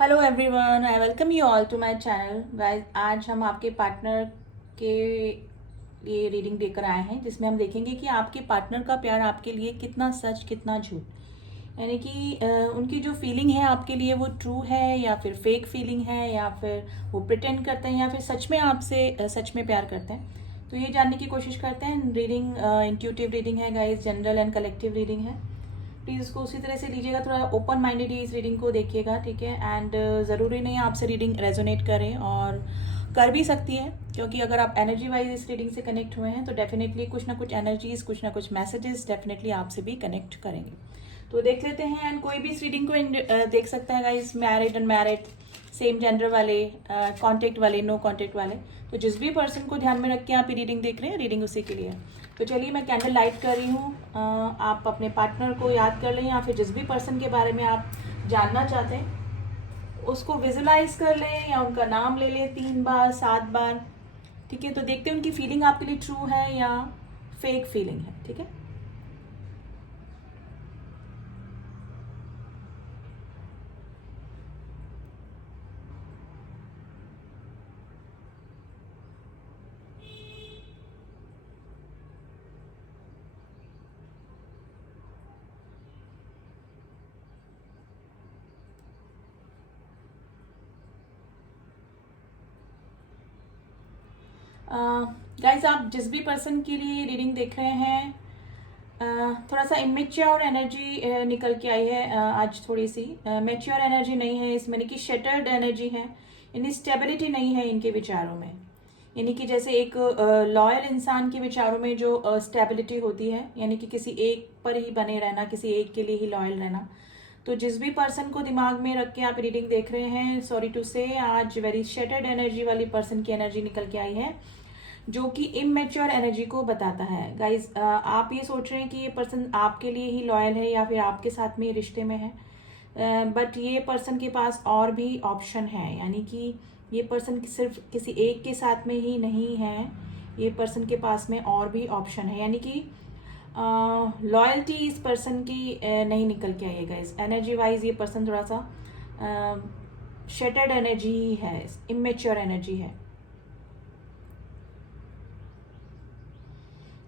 Hello everyone, I welcome you all to my channel guys. आज हम आपके partner के लिए रीडिंग देकर आए हैं, जिसमें हम देखेंगे कि आपके पार्टनर का प्यार आपके लिए कितना सच कितना झूठ, यानी कि उनकी जो फीलिंग है आपके लिए वो ट्रू है या फिर फेक फीलिंग है, या फिर वो प्रिटेंड करते हैं या फिर सच में आपसे सच में प्यार करते हैं। तो ये जानने की कोशिश करते हैं। रीडिंग इंट्यूटिव रीडिंग है guys, general and collective reading है। प्लीज़ उसको उसी तरह से लीजिएगा, थोड़ा ओपन माइंडेड ही इस रीडिंग को देखिएगा, ठीक है। एंड ज़रूरी नहीं आपसे रीडिंग रेजोनेट करें, और कर भी सकती है, क्योंकि अगर आप एनर्जी वाइज इस रीडिंग से कनेक्ट हुए हैं तो डेफिनेटली कुछ ना कुछ एनर्जीज, कुछ ना कुछ मैसेजेस डेफिनेटली आपसे भी कनेक्ट करेंगे। तो देख लेते हैं। एंड कोई भी इस रीडिंग को देख सकता है guys, married unmarried, same gender वाले, कांटेक्ट वाले, नो कांटेक्ट वाले। तो जिस भी पर्सन को ध्यान में रख के आप ये रीडिंग देख रहे हैं, रीडिंग उसी के लिए है। तो चलिए, मैं कैंडल लाइट कर रही हूँ। आप अपने पार्टनर को याद कर लें, या फिर जिस भी पर्सन के बारे में आप जानना चाहते हैं उसको विजुलाइज कर लें, या उनका नाम ले लें 3 बार 7 बार, ठीक है। तो देखते हैं उनकी फीलिंग आपके लिए ट्रू है या फेक फीलिंग है, ठीक है। गाइज, आप जिस भी पर्सन के लिए रीडिंग देख रहे हैं, थोड़ा सा इमेच्योर एनर्जी निकल के आई है। आज थोड़ी सी मेच्योर एनर्जी नहीं है इसमें, यानी कि शटर्ड एनर्जी है, यानी स्टेबिलिटी नहीं है इनके विचारों में। यानी कि जैसे एक लॉयल इंसान के विचारों में जो स्टेबिलिटी होती है, यानी कि किसी एक पर ही बने रहना, किसी एक के लिए ही लॉयल रहना। तो जिस भी पर्सन को दिमाग में रख के आप रीडिंग देख रहे हैं, सॉरी टू से, आज वेरी शटर्ड एनर्जी वाली पर्सन की एनर्जी निकल के आई है, जो कि इमेच्योर एनर्जी को बताता है। गाइज, आप ये सोच रहे हैं कि ये पर्सन आपके लिए ही लॉयल है या फिर आपके साथ में रिश्ते में है, बट ये पर्सन के पास और भी ऑप्शन है। यानी कि ये पर्सन सिर्फ किसी एक के साथ में ही नहीं है, ये पर्सन के पास में और भी ऑप्शन है। यानी कि लॉयल्टी इस पर्सन की नहीं निकल के आई है गाइज। एनर्जी वाइज ये पर्सन थोड़ा सा शटर्ड एनर्जी ही है, इमेच्योर एनर्जी है।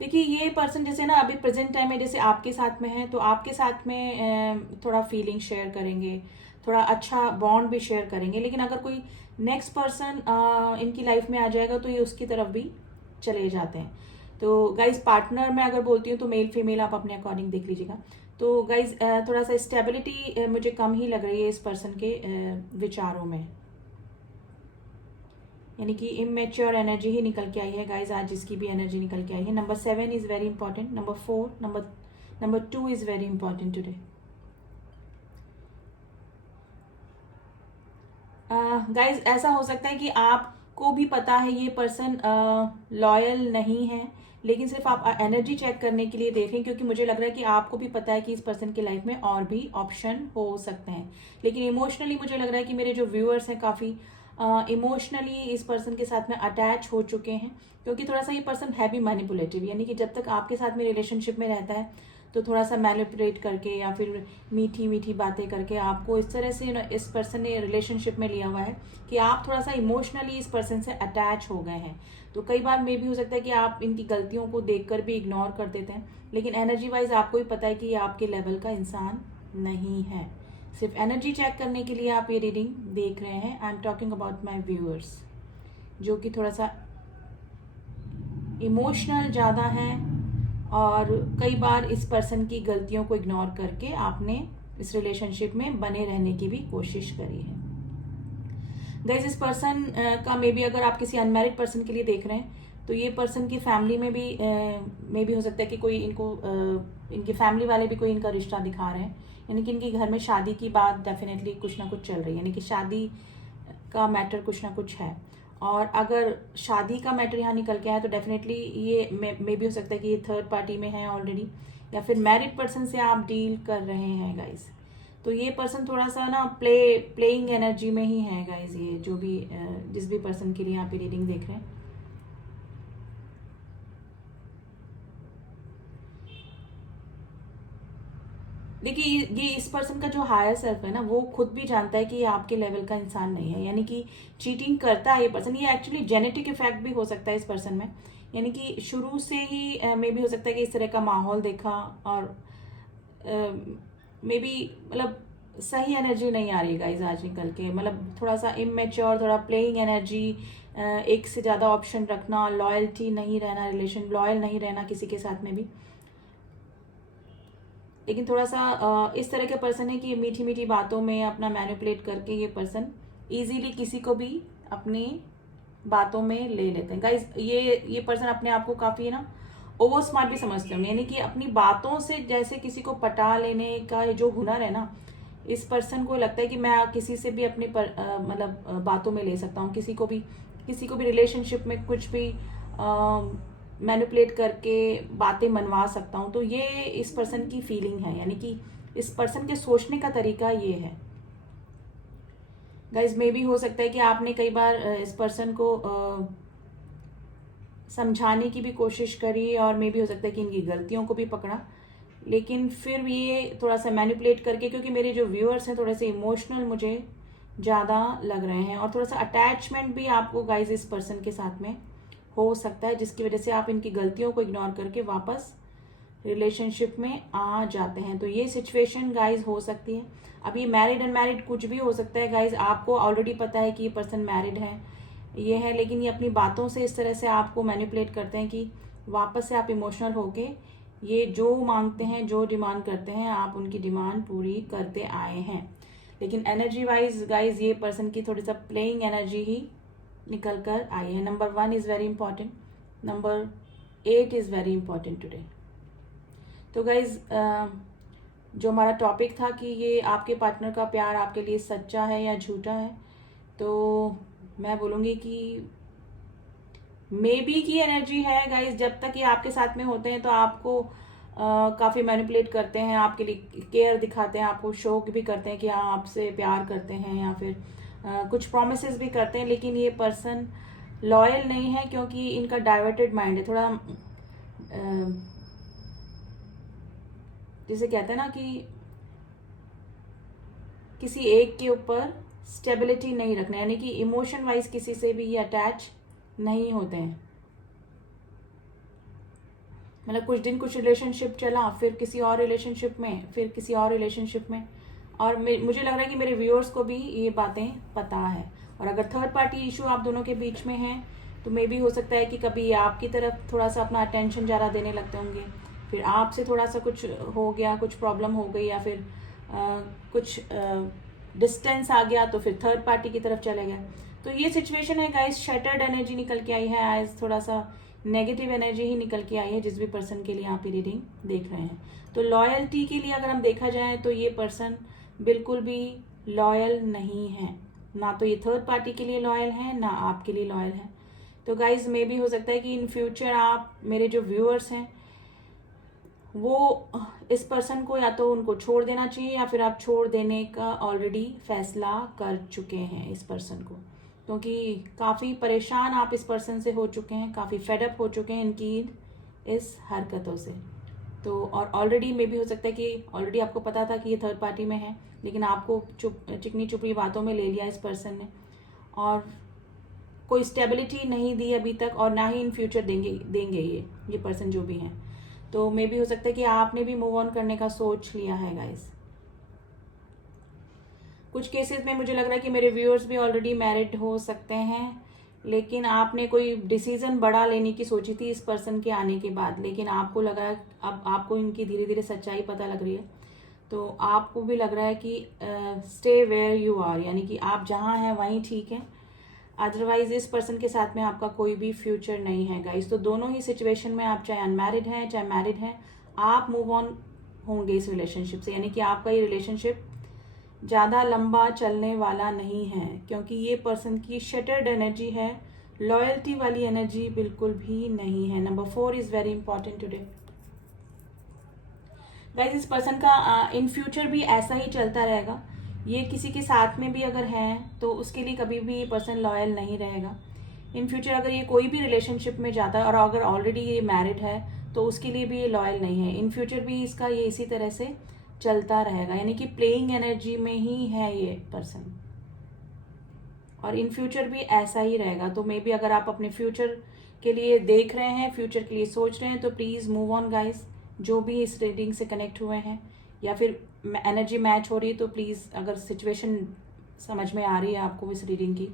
देखिए, ये पर्सन जैसे ना अभी प्रेजेंट टाइम में जैसे आपके साथ में है, तो आपके साथ में थोड़ा फीलिंग शेयर करेंगे, थोड़ा अच्छा बॉन्ड भी शेयर करेंगे। लेकिन अगर कोई नेक्स्ट पर्सन इनकी लाइफ में आ जाएगा तो ये उसकी तरफ भी चले जाते हैं। तो गाइज, पार्टनर मैं अगर बोलती हूँ तो मेल फीमेल आप अपने अकॉर्डिंग देख लीजिएगा। तो गाइज, थोड़ा सा स्टेबिलिटी मुझे कम ही लग रही है इस पर्सन के विचारों में, यानी कि इमेच्योर एनर्जी ही निकल के आई है गाइज। आज जिसकी भी एनर्जी निकल के आई है, number 7 is very important, number 4, number 2 is very important today. Guys, ऐसा हो सकता है कि आपको भी पता है ये पर्सन लॉयल नहीं है, लेकिन सिर्फ आप एनर्जी चेक करने के लिए देख रहे हैं, क्योंकि मुझे लग रहा है कि आपको भी पता है कि इस पर्सन की लाइफ में और भी ऑप्शन हो सकते हैं। लेकिन इमोशनली मुझे लग रहा है कि मेरे जो व्यूअर्स हैं काफ़ी इमोशनली इस पर्सन के साथ में अटैच हो चुके हैं, क्योंकि थोड़ा सा ये पर्सन है भी मैनिपुलेटिव। यानी कि जब तक आपके साथ में रिलेशनशिप में रहता है तो थोड़ा सा मैनिपुलेट करके या फिर मीठी मीठी बातें करके आपको इस तरह से इस पर्सन ने रिलेशनशिप में लिया हुआ है कि आप थोड़ा सा इमोशनली इस पर्सन से अटैच हो गए हैं। तो कई बार मे भी हो सकता है कि आप इनकी गलतियों को देखकर भी इग्नोर कर देते हैं, लेकिन एनर्जी वाइज आपको भी पता है कि ये आपके लेवल का इंसान नहीं है। सिर्फ एनर्जी चेक करने के लिए आप ये रीडिंग देख रहे हैं। I am talking about my viewers, जो कि थोड़ा सा इमोशनल ज़्यादा है, और कई बार इस पर्सन की गलतियों को इग्नोर करके आपने इस रिलेशनशिप में बने रहने की भी कोशिश करी है। गाइज, इस पर्सन का मे बी अगर आप किसी अनमैरिड पर्सन के लिए देख रहे हैं तो ये पर्सन की फैमिली में भी मे बी हो सकता है कि कोई इनको इनके फैमिली वाले भी कोई इनका रिश्ता दिखा रहे हैं, यानी कि इनके घर में शादी की बात डेफिनेटली कुछ ना कुछ चल रही है, यानी कि शादी का मैटर कुछ ना कुछ है। और अगर शादी का मैटर यहाँ निकल के आया तो डेफिनेटली ये मे भी हो सकता है कि ये थर्ड पार्टी में है ऑलरेडी, या फिर मैरिड पर्सन से आप डील कर रहे हैं गाइज। तो ये पर्सन थोड़ा सा ना प्लेइंग एनर्जी में ही है गाइज। ये जो भी जिस भी पर्सन के लिए आप रीडिंग देख रहे हैं, देखिए ये इस पर्सन का जो हायर सेल्फ है ना, वो खुद भी जानता है कि ये आपके लेवल का इंसान नहीं है, यानी कि चीटिंग करता है ये पर्सन। ये एक्चुअली जेनेटिक इफेक्ट भी हो सकता है इस पर्सन में, यानी कि शुरू से ही मे भी हो सकता है कि इस तरह का माहौल देखा और मे बी मतलब सही एनर्जी नहीं आ रही गाइज आज निकल के, मतलब थोड़ा सा इमेच्योर, थोड़ा प्लेइंग एनर्जी, एक से ज़्यादा ऑप्शन रखना, लॉयल्टी नहीं रहना, रिलेशन लॉयल नहीं रहना किसी के साथ में भी। लेकिन थोड़ा सा इस तरह के पर्सन है कि मीठी मीठी बातों में अपना मैनिपुलेट करके ये पर्सन इजीली किसी को भी अपनी बातों में ले लेते हैं गाइज। ये पर्सन अपने आप को काफ़ी ना ओवर स्मार्ट भी समझते होंगे, यानी कि अपनी बातों से जैसे किसी को पटा लेने का जो हुनर है ना, इस पर्सन को लगता है कि मैं किसी से भी अपनी मतलब बातों में ले सकता हूँ, किसी को भी रिलेशनशिप में कुछ भी मैनिपुलेट करके बातें मनवा सकता हूँ। तो ये इस पर्सन की फीलिंग है, यानी कि इस पर्सन के सोचने का तरीका ये है गाइज। मे भी हो सकता है कि आपने कई बार इस पर्सन को समझाने की भी कोशिश करी और मे भी हो सकता है कि इनकी गलतियों को भी पकड़ा, लेकिन फिर ये थोड़ा सा मैनिपुलेट करके, क्योंकि मेरे जो व्यूअर्स हैं थोड़े से इमोशनल मुझे ज़्यादा लग रहे हैं और थोड़ा सा अटैचमेंट भी आपको गाइज इस पर्सन के साथ में हो सकता है, जिसकी वजह से आप इनकी गलतियों को इग्नोर करके वापस रिलेशनशिप में आ जाते हैं। तो ये सिचुएशन गाइज हो सकती है। अब ये मैरिड अनमैरिड कुछ भी हो सकता है गाइज, आपको ऑलरेडी पता है कि ये पर्सन मैरिड है, ये है, लेकिन ये अपनी बातों से इस तरह से आपको मैनिपुलेट करते हैं कि वापस से आप इमोशनल होके ये जो मांगते हैं, जो डिमांड करते हैं, आप उनकी डिमांड पूरी करते आए हैं। लेकिन एनर्जी वाइज गाइज ये पर्सन की थोड़ी सा प्लेइंग एनर्जी ही निकल कर आई है। Number 1 is very important, number 8 is very important today. तो गाइज जो हमारा टॉपिक था कि ये आपके पार्टनर का प्यार आपके लिए सच्चा है या झूठा है, तो मैं बोलूँगी कि मे बी की एनर्जी है गाइज। जब तक ये आपके साथ में होते हैं तो आपको काफ़ी मैनिपुलेट करते हैं, आपके लिए केयर दिखाते हैं, आपको शो भी करते हैं कि हाँ आपसे प्यार करते हैं, या फिर कुछ प्रोमिसेस भी करते हैं, लेकिन ये पर्सन लॉयल नहीं है क्योंकि इनका डाइवर्टेड माइंड है थोड़ा। जिसे कहते हैं ना कि किसी एक के ऊपर स्टेबिलिटी नहीं रखना, यानी कि इमोशन वाइज किसी से भी ये अटैच नहीं होते हैं। मतलब कुछ दिन कुछ रिलेशनशिप चला, फिर किसी और रिलेशनशिप में, फिर किसी और रिलेशनशिप में, और मुझे लग रहा है कि मेरे व्यूअर्स को भी ये बातें पता है। और अगर थर्ड पार्टी इशू आप दोनों के बीच में है तो मे भी हो सकता है कि कभी ये आपकी तरफ थोड़ा सा अपना अटेंशन ज़्यादा देने लगते होंगे, फिर आपसे थोड़ा सा कुछ हो गया, कुछ प्रॉब्लम हो गई, या फिर कुछ डिस्टेंस आ गया तो फिर थर्ड पार्टी की तरफ चले गए। तो ये सिचुएशन है गाइस, शटर्ड एनर्जी निकल के आई है आज, थोड़ा सा नेगेटिव एनर्जी ही निकल के आई है जिस भी पर्सन के लिए आप ये रीडिंग देख रहे हैं। तो लॉयल्टी के लिए अगर हम देखा जाए तो ये पर्सन बिल्कुल भी लॉयल नहीं है, ना तो ये थर्ड पार्टी के लिए लॉयल है, ना आपके लिए लॉयल है। तो गाइज मे भी हो सकता है कि इन फ्यूचर आप मेरे जो व्यूअर्स हैं वो इस पर्सन को या तो उनको छोड़ देना चाहिए, या फिर आप छोड़ देने का ऑलरेडी फैसला कर चुके हैं इस पर्सन को, क्योंकि काफ़ी परेशान आप इस पर्सन से हो चुके हैं, काफ़ी फेडअप हो चुके हैं इनकी इस हरकतों से। तो और ऑलरेडी मे भी हो सकता है कि ऑलरेडी आपको पता था कि ये थर्ड पार्टी में है, लेकिन आपको चिकनी चुपड़ी बातों में ले लिया इस पर्सन ने, और कोई स्टेबिलिटी नहीं दी अभी तक, और ना ही इन फ्यूचर देंगे ये पर्सन जो भी हैं। तो मे भी हो सकता है कि आपने भी मूव ऑन करने का सोच लिया है गाइस। कुछ केसेस में मुझे लग रहा है कि मेरे व्यूअर्स भी ऑलरेडी मैरिड हो सकते हैं, लेकिन आपने कोई डिसीजन बड़ा लेने की सोची थी इस पर्सन के आने के बाद, लेकिन आपको लगा अब आपको इनकी धीरे धीरे सच्चाई पता लग रही है, तो आपको भी लग रहा है कि स्टे वेयर यू आर, यानी कि आप जहाँ हैं वहीं ठीक है, अदरवाइज इस पर्सन के साथ में आपका कोई भी फ्यूचर नहीं है गाइस। तो दोनों ही सिचुएशन में आप चाहे अनमैरिड हैं चाहे मैरिड हैं, आप मूव ऑन होंगे इस रिलेशनशिप से, यानी कि आपका ये रिलेशनशिप ज़्यादा लंबा चलने वाला नहीं है, क्योंकि ये पर्सन की शटर्ड एनर्जी है, लॉयल्टी वाली एनर्जी बिल्कुल भी नहीं है। Number 4 is very important today guys. इस पर्सन का इन फ्यूचर भी ऐसा ही चलता रहेगा, ये किसी के साथ में भी अगर है तो उसके लिए कभी भी ये पर्सन लॉयल नहीं रहेगा। इन फ्यूचर अगर ये कोई भी रिलेशनशिप में जाता है, और अगर ऑलरेडी ये मैरिड है तो उसके लिए भी ये लॉयल नहीं है। इन फ्यूचर भी इसका ये इसी तरह से चलता रहेगा, यानी कि प्लेइंग एनर्जी में ही है ये पर्सन, और इन फ्यूचर भी ऐसा ही रहेगा। तो मे बी अगर आप अपने फ्यूचर के लिए देख रहे हैं, फ्यूचर के लिए सोच रहे हैं, तो प्लीज़ मूव ऑन गाइस। जो भी इस रीडिंग से कनेक्ट हुए हैं या फिर एनर्जी मैच हो रही है, तो प्लीज़ अगर सिचुएशन समझ में आ रही है आपको इस रीडिंग की,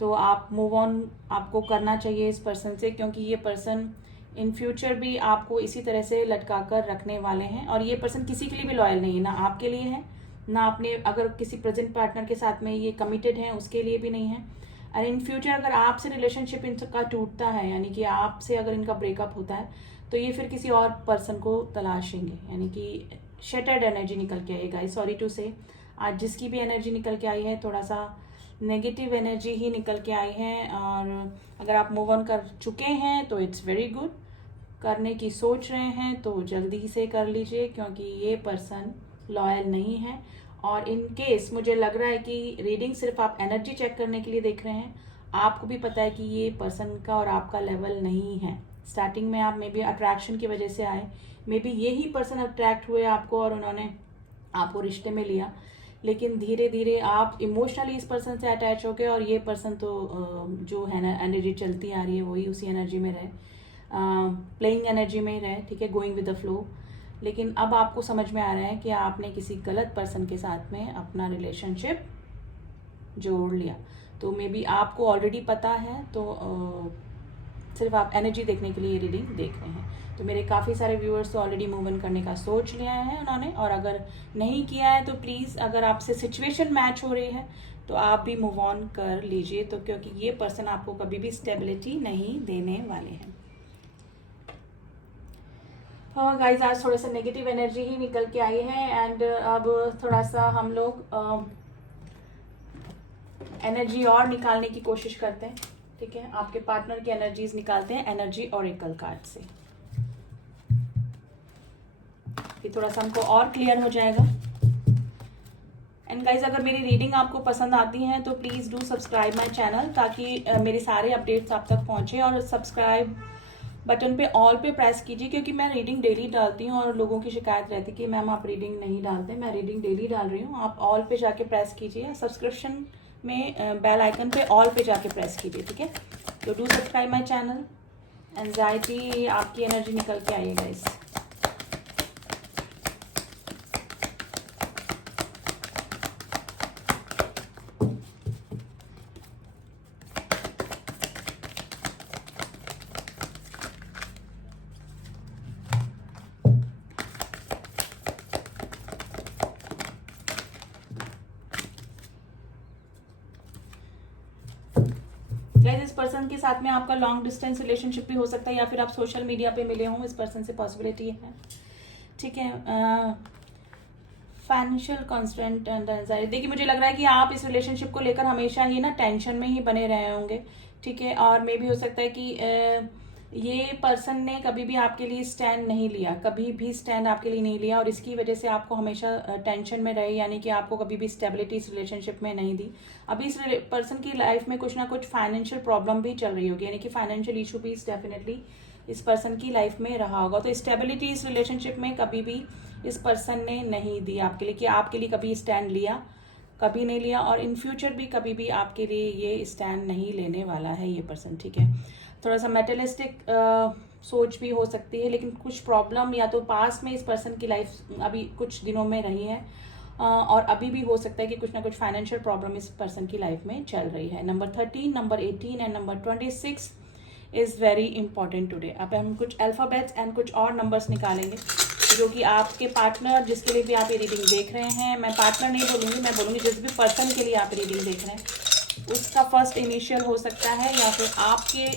तो आप मूव ऑन आपको करना चाहिए इस पर्सन से, क्योंकि ये पर्सन इन फ्यूचर भी आपको इसी तरह से लटका कर रखने वाले हैं। और ये पर्सन किसी के लिए भी लॉयल नहीं है, ना आपके लिए है, ना अपने अगर किसी प्रेजेंट पार्टनर के साथ में ये कमिटेड है उसके लिए भी नहीं है। और इन फ्यूचर अगर आपसे रिलेशनशिप इनका टूटता है, यानी कि आपसे अगर इनका ब्रेकअप होता है, तो ये फिर किसी और पर्सन को तलाशेंगे, यानी कि शटर्ड एनर्जी निकल के आएगा। सॉरी टू से आज जिसकी भी एनर्जी निकल के आई है, थोड़ा सा नेगेटिव एनर्जी ही निकल के आई है। और अगर आप मूव ऑन कर चुके हैं तो इट्स वेरी गुड, करने की सोच रहे हैं तो जल्दी से कर लीजिए, क्योंकि ये पर्सन लॉयल नहीं है। और इन केस मुझे लग रहा है कि रीडिंग सिर्फ आप एनर्जी चेक करने के लिए देख रहे हैं, आपको भी पता है कि ये पर्सन का और आपका लेवल नहीं है। स्टार्टिंग में आप मे बी अट्रैक्शन की वजह से आए, मे बी यही पर्सन अट्रैक्ट हुए आपको और उन्होंने आपको रिश्ते में लिया, लेकिन धीरे धीरे आप इमोशनली इस पर्सन से अटैच हो गए, और ये पर्सन तो जो है ना एनर्जी चलती आ रही है वही उसी एनर्जी में रहे, प्लेइंग एनर्जी में ही रहे, ठीक है, गोइंग विद द फ्लो। लेकिन अब आपको समझ में आ रहा है कि आपने किसी गलत पर्सन के साथ में अपना रिलेशनशिप जोड़ लिया। तो मे बी आपको ऑलरेडी पता है, तो सिर्फ आप एनर्जी देखने के लिए ये रीडिंग देख रहे हैं। तो मेरे काफ़ी सारे व्यूअर्स तो ऑलरेडी मूव इन करने का सोच लिया है उन्होंने, और अगर नहीं किया है तो प्लीज़ अगर आपसे सिचुएशन मैच हो रही है तो आप भी मूव ऑन कर लीजिए, तो क्योंकि ये पर्सन आपको कभी भी स्टेबिलिटी नहीं देने वाले हैं। हाँ गाइज, आज थोड़ा सा नेगेटिव एनर्जी ही निकल के आई है, एंड अब थोड़ा सा हम लोग एनर्जी और निकालने की कोशिश करते हैं, ठीक है। आपके पार्टनर की एनर्जीज निकालते हैं एनर्जी ओरेकल कार्ड से, ये थोड़ा सा हमको और क्लियर हो जाएगा। एंड गाइज, अगर मेरी रीडिंग आपको पसंद आती है तो please do subscribe my channel, ताकि मेरे सारे अपडेट्स आप तक पहुंचे। और सब्सक्राइब बटन पे ऑल पे प्रेस कीजिए, क्योंकि मैं रीडिंग डेली डालती हूँ और लोगों की शिकायत रहती है कि मैम आप रीडिंग नहीं डालते। मैं रीडिंग डेली डाल रही हूँ। आप ऑल पे जाके प्रेस कीजिए, सब्सक्रिप्शन में बेल आइकन पे ऑल पे जाके प्रेस कीजिए, ठीक है। तो do subscribe my channel. Anxiety आपकी एनर्जी निकल के आइएगा इस इस पर्सन के साथ में आपका लॉन्ग डिस्टेंस रिलेशनशिप भी हो सकता है, या फिर आप सोशल मीडिया पे मिले हों, इस पर्सन से पॉसिबिलिटी है, ठीक है। फाइनेंशियल कॉन्स्टेंट एंड एंजाइटी, देखिए मुझे लग रहा है कि आप इस रिलेशनशिप को लेकर हमेशा ही ना टेंशन में ही बने रहे होंगे, ठीक है। और मे भी हो सकता है कि ये पर्सन ने कभी भी आपके लिए स्टैंड नहीं लिया, कभी भी स्टैंड आपके लिए नहीं लिया, और इसकी वजह से आपको हमेशा टेंशन में रहे, यानी कि आपको कभी भी स्टेबिलिटी इस रिलेशनशिप में नहीं दी। अभी इस पर्सन की लाइफ में कुछ ना कुछ फाइनेंशियल प्रॉब्लम भी चल रही होगी, यानी कि फाइनेंशियल इशू भी डेफिनेटली इस पर्सन की लाइफ में रहा होगा। तो स्टेबिलिटी इस रिलेशनशिप में कभी भी इस पर्सन ने नहीं दी आपके लिए, कि आपके लिए कभी स्टैंड लिया, कभी नहीं लिया, और इन फ्यूचर भी कभी भी आपके लिए ये स्टैंड नहीं लेने वाला है ये पर्सन, ठीक है। थोड़ा सा मेटलिस्टिक सोच भी हो सकती है, लेकिन कुछ प्रॉब्लम या तो पास में इस पर्सन की लाइफ अभी कुछ दिनों में रही है, और अभी भी हो सकता है कि कुछ ना कुछ फाइनेंशियल प्रॉब्लम इस पर्सन की लाइफ में चल रही है। Number 13, number 18 and number 26 is very important today. अब हम कुछ अल्फ़ाबेट्स एंड कुछ और नंबर्स निकालेंगे, जो कि आपके पार्टनर जिसके लिए भी आप ये रीडिंग देख रहे हैं, मैं पार्टनर नहीं बोलूँगी, मैं बोलूँगी जिस भी पर्सन के लिए आप रीडिंग देख रहे हैं उसका फर्स्ट इनिशियल हो सकता है, या फिर आपके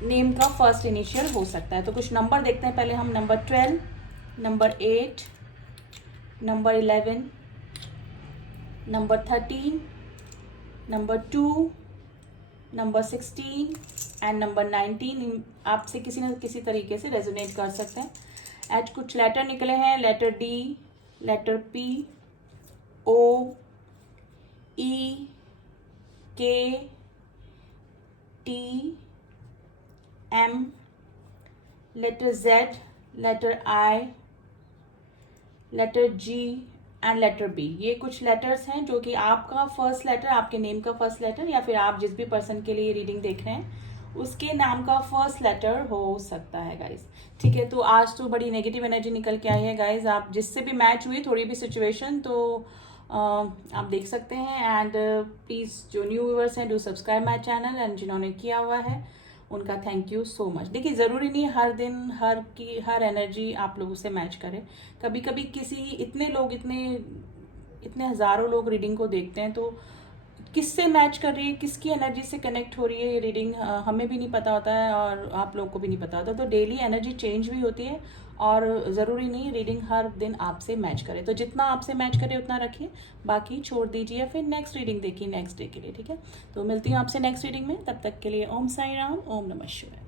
नेम का फर्स्ट इनिशियल हो सकता है। तो कुछ नंबर देखते हैं पहले हम। Number 12, number 8, number 11, number 13, number 2, number 16 and number 19 आपसे किसी न किसी तरीके से रेजोनेट कर सकते हैं। एज कुछ लेटर निकले हैं, letter D, letter P, O, E, K, T, M, letter Z, letter I, letter G and letter B. ये कुछ लेटर्स हैं जो कि आपका फर्स्ट लेटर, आपके नेम का फर्स्ट लेटर, या फिर आप जिस भी पर्सन के लिए रीडिंग देख रहे हैं उसके नाम का फर्स्ट लेटर हो सकता है गाइज। ठीक है, तो आज तो बड़ी नेगेटिव एनर्जी निकल के आई है गाइज। आप जिससे भी मैच हुई थोड़ी भी सिचुएशन, तो आप देख सकते हैं। एंड प्लीज़ जो न्यू व्यूअर्स हैं do subscribe my channel, and जिन्होंने किया हुआ है उनका थैंक यू सो मच। देखिए, ज़रूरी नहीं हर दिन हर एनर्जी आप लोगों से मैच करे। कभी कभी इतने हज़ारों लोग रीडिंग को देखते हैं, तो किससे मैच कर रही है, किसकी एनर्जी से कनेक्ट हो रही है ये रीडिंग, हमें भी नहीं पता होता है और आप लोग को भी नहीं पता होता। तो डेली एनर्जी चेंज भी होती है और ज़रूरी नहीं रीडिंग हर दिन आपसे मैच करे। तो जितना आपसे मैच करे उतना रखिए, बाकी छोड़ दीजिए, फिर नेक्स्ट रीडिंग देखिए नेक्स्ट डे के लिए। ठीक है, तो मिलती हूँ आपसे नेक्स्ट रीडिंग में। तब तक के लिए ओम साई राम, ओम नमः शिवाय।